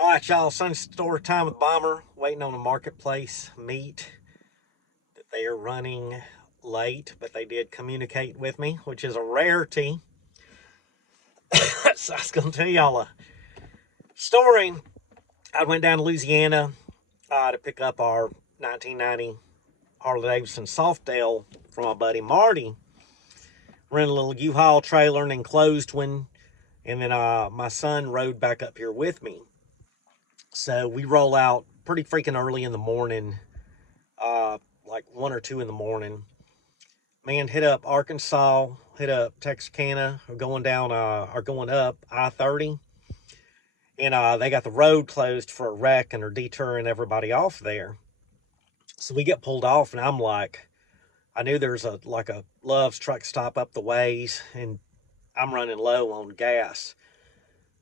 All right, y'all. Sunday story time with Bomber. Waiting on a marketplace meet that they are running late, but they did communicate with me, which is a rarity. So I was going to tell y'all a story. I went down to Louisiana to pick up our 1990 Harley Davidson Softail from my buddy Marty. Rented a little U-Haul trailer, and enclosed one, and then my son rode back up here with me. So we roll out pretty freaking early in the morning, like 1 or 2 in the morning. Man, hit up Arkansas, hit up Texarkana, or going down, or going up I-30, and they got the road closed for a wreck, and they're detouring everybody off there. So we get pulled off, and I'm like, I knew there's a Love's truck stop up the ways, and I'm running low on gas.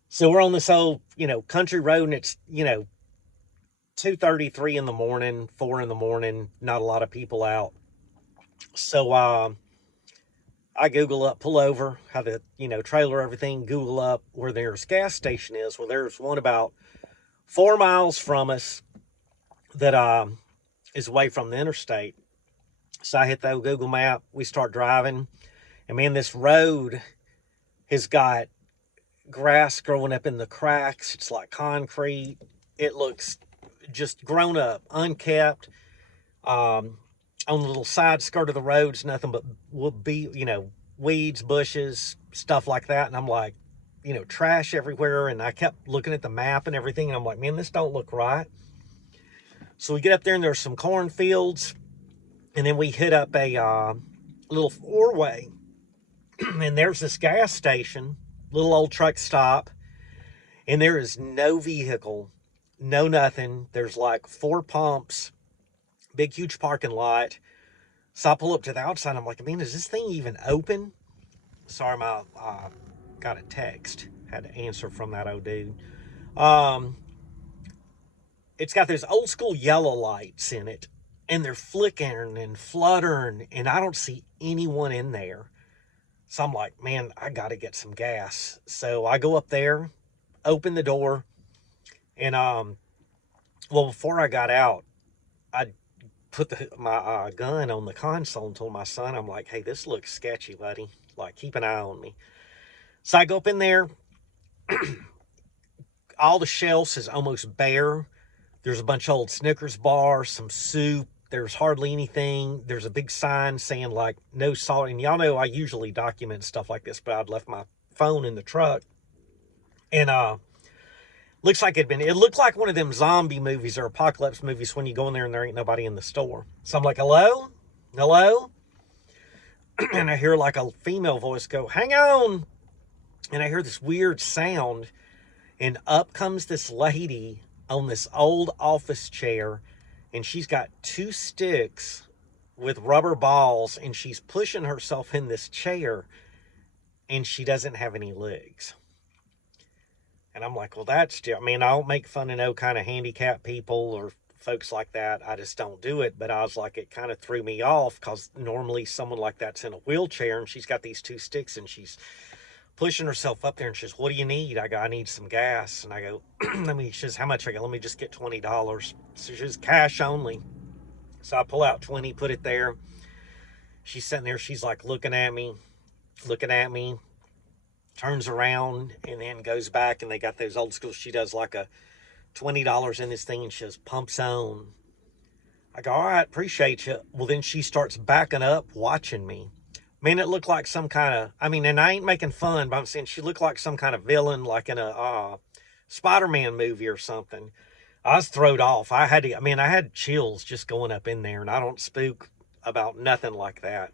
So we're on this old, country road, and it's, 2:33 in the morning, 4 in the morning, not a lot of people out. So I Google up, pull over, how to, trailer everything, Google up where the nearest gas station is. Well, there's one about 4 miles from us that is away from the interstate. So I hit the Google map, we start driving, and man, this road has got grass growing up in the cracks. It's like concrete. It looks just grown up, unkept. On the little side skirt of the roads, nothing but weeds, bushes, stuff like that. And I'm like, trash everywhere. And I kept looking at the map and everything, and I'm like, man, this don't look right. So we get up there, and there's some cornfields, and then we hit up a little four-way, and there's this gas station, little old truck stop, and there is no vehicle, no nothing. There's like 4 pumps, big, huge parking lot. So I pull up to the outside. I'm like, man, is this thing even open? Sorry, my got a text. Had to answer from that old dude. Um, it's got those old school yellow lights in it, and they're flickering and fluttering, and I don't see anyone in there. So I'm like, man, I got to get some gas. So I go up there, open the door, and well, before I got out, I put my gun on the console and told my son, I'm like, hey, this looks sketchy, buddy. Like, keep an eye on me. So I go up in there. All the shelves is almost bare. There's a bunch of old Snickers bars, some soup. There's hardly anything. There's a big sign saying, like, no salt. And y'all know I usually document stuff like this, but I'd left my phone in the truck. And it looked like one of them zombie movies or apocalypse movies when you go in there and there ain't nobody in the store. So I'm like, hello? Hello? And I hear like a female voice go, hang on. And I hear this weird sound, and up comes this lady on this old office chair, and she's got 2 sticks with rubber balls, and she's pushing herself in this chair, and she doesn't have any legs. And I'm like, well, I don't make fun of no kind of handicapped people or folks like that. I just don't do it. But I was like, it kind of threw me off, because normally someone like that's in a wheelchair, and she's got these 2 sticks, and she's pushing herself up there, and she says, what do you need? I go, I need some gas. And I go, she says, how much? I go, let me just get $20. So she says, cash only. So I pull out 20, put it there. She's sitting there. She's like looking at me, turns around, and then goes back, and they got those old school. She does like a $20 in this thing, and she says, pumps on. I go, all right, appreciate you. Well, then she starts backing up, watching me. Man, it looked like some kind of, and I ain't making fun, but I'm saying she looked like some kind of villain, like in a Spider-Man movie or something. I was thrown off. I had chills just going up in there, and I don't spook about nothing like that.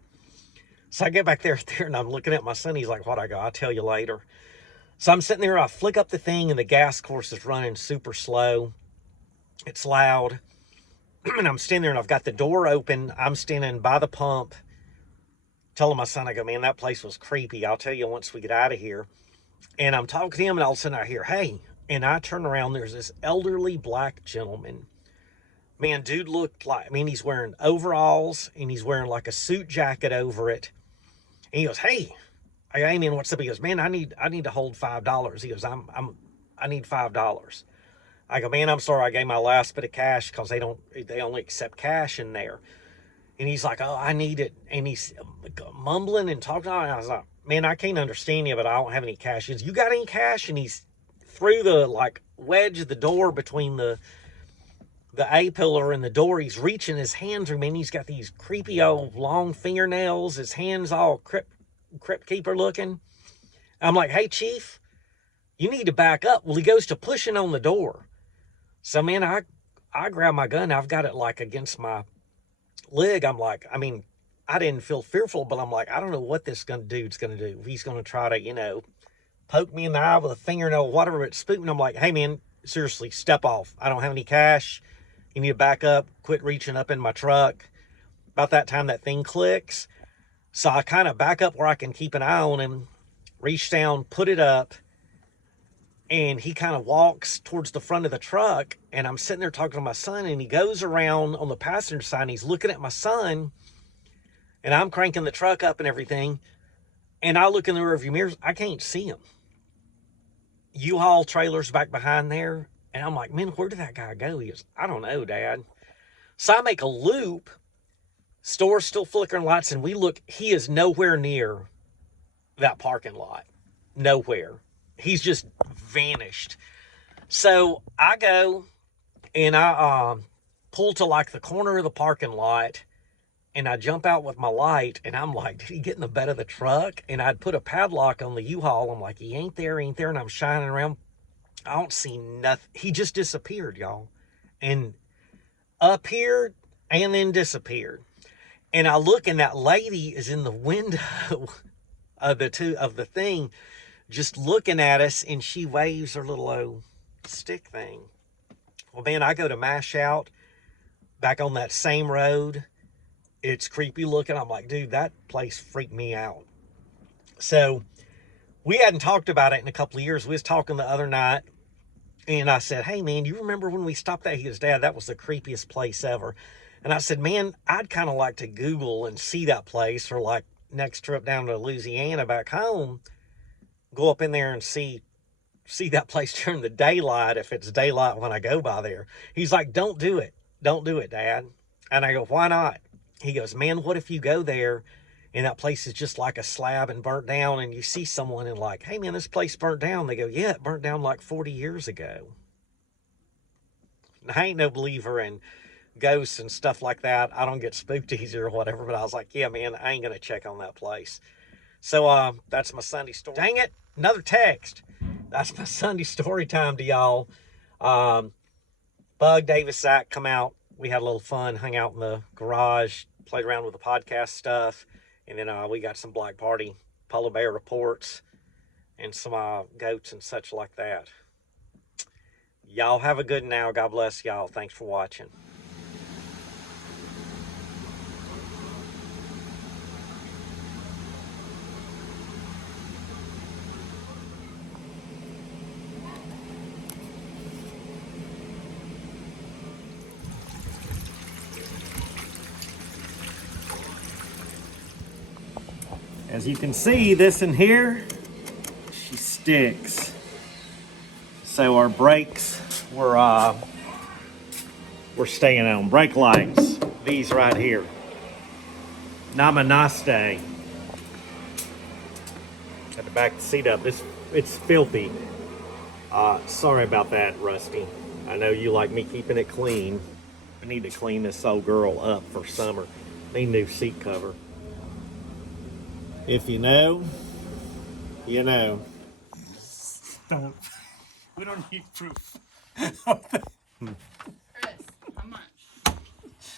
So I get back there, and I'm looking at my son. He's like, what? I go, I'll tell you later. So I'm sitting there, I flick up the thing, and the gas course is running super slow. It's loud. And I'm standing there, and I've got the door open. I'm standing by the pump, telling my son, I go, man, that place was creepy. I'll tell you once we get out of here. And I'm talking to him, and all of a sudden I hear, hey. And I turn around, there's this elderly black gentleman. Man, dude looked like, he's wearing overalls, and he's wearing like a suit jacket over it. And he goes, hey. I go, hey, man, what's up? He goes, man, I need to hold $5. He goes, I need $5. I go, man, I'm sorry, I gave my last bit of cash because they only accept cash in there. And he's like, oh, I need it. And he's mumbling and talking. And I was like, man, I can't understand you, but I don't have any cash. He goes, you got any cash? And he's through the like wedge of the door between the A-pillar and the door. He's reaching his hand through me, and he's got these creepy old long fingernails. His hands all crypt keeper looking. I'm like, hey, Chief, you need to back up. Well, he goes to pushing on the door. So, man, I grab my gun. I've got it like against my leg. I'm like, I mean, I didn't feel fearful, but I'm like, I don't know what this dude's going to do. He's going to try to, poke me in the eye with a fingernail, whatever. It's spooking. I'm like, hey, man, seriously, step off. I don't have any cash. You need to back up. Quit reaching up in my truck. About that time, that thing clicks. So I kind of back up where I can keep an eye on him, reach down, put it up, and he kind of walks towards the front of the truck, and I'm sitting there talking to my son, and he goes around on the passenger side, and he's looking at my son, and I'm cranking the truck up and everything, and I look in the rearview mirrors. I can't see him. U-Haul trailer's back behind there, and I'm like, man, where did that guy go? He goes, I don't know, Dad. So I make a loop. Store's still flickering lights, and we look. He is nowhere near that parking lot. Nowhere. He's just vanished. So I go and I pull to like the corner of the parking lot, and I jump out with my light, and I'm like, did he get in the bed of the truck? And I'd put a padlock on the U-Haul. I'm like, he ain't there, and I'm shining around. I don't see nothing. He just disappeared, y'all. And appeared and then disappeared. And I look, and that lady is in the window of the thing, just looking at us, and she waves her little old stick thing. Well, man, I go to mash out back on that same road. It's creepy looking. I'm like, dude, that place freaked me out. So we hadn't talked about it in a couple of years. We was talking the other night, and I said, hey, man, you remember when we stopped that? He goes, Dad, that was the creepiest place ever. And I said, man, I'd kind of like to Google and see that place, or like next trip down to Louisiana back home, go up in there and see that place during the daylight, if it's daylight when I go by there. He's like, don't do it. Don't do it, Dad. And I go, why not? He goes, man, what if you go there and that place is just like a slab and burnt down, and you see someone and like, hey, man, this place burnt down. They go, yeah, it burnt down like 40 years ago. I ain't no believer in ghosts and stuff like that. I don't get spooked easy or whatever, but I was like, yeah, man, I ain't going to check on that place. So that's my Sunday story. Dang it, another text. That's my Sunday story time to y'all. Bug, Davis, Zach come out. We had a little fun, hung out in the garage, played around with the podcast stuff. And then we got some Black Party polar bear reports and some goats and such like that. Y'all have a good now. God bless y'all. Thanks for watching. As you can see, this in here, she sticks. So our brakes we're staying on. Brake lights, these right here. Namaste. Had to back the seat up. It's filthy. Sorry about that, Rusty. I know you like me keeping it clean. I need to clean this old girl up for summer. Need new seat cover. If you know, you know. Don't. We don't need proof. Chris, how much?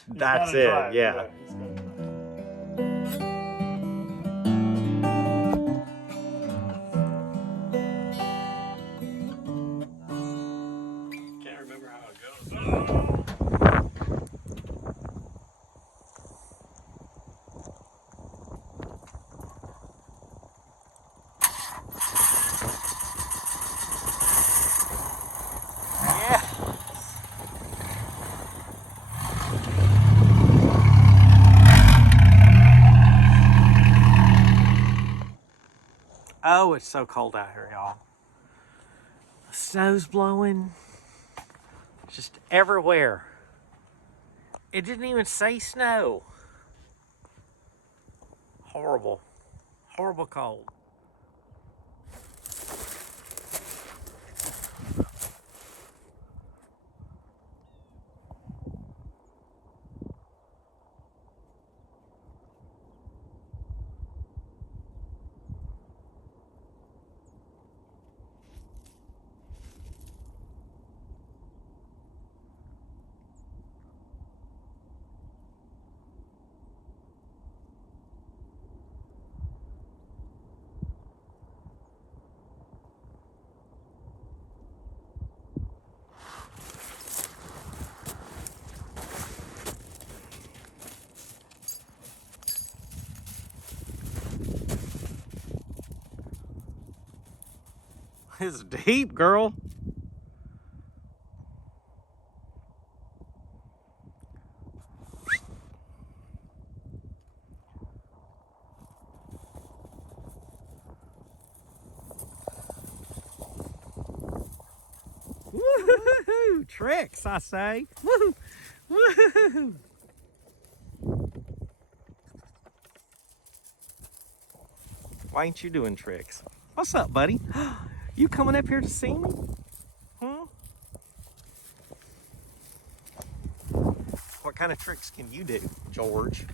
That's it, yeah. Can't remember how it goes. Oh, it's so cold out here, y'all. The snow's blowing. Just everywhere. It didn't even say snow. Horrible. Horrible cold. It's deep, girl. Woohoo! Tricks, I say. Woo! Woohoo! Why ain't you doing tricks? What's up, buddy? You coming up here to see me? Huh? What kind of tricks can you do, George?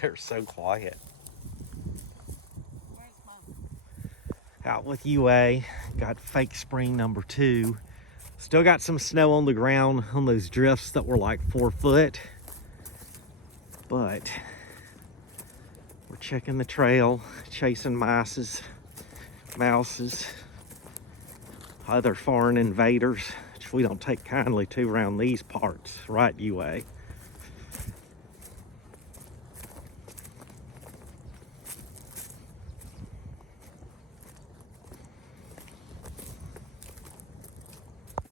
They're so quiet. Out with UA, got fake spring number 2. Still got some snow on the ground on those drifts that were like 4 foot. But we're checking the trail, chasing mouses, other foreign invaders, which we don't take kindly to around these parts, right, UA?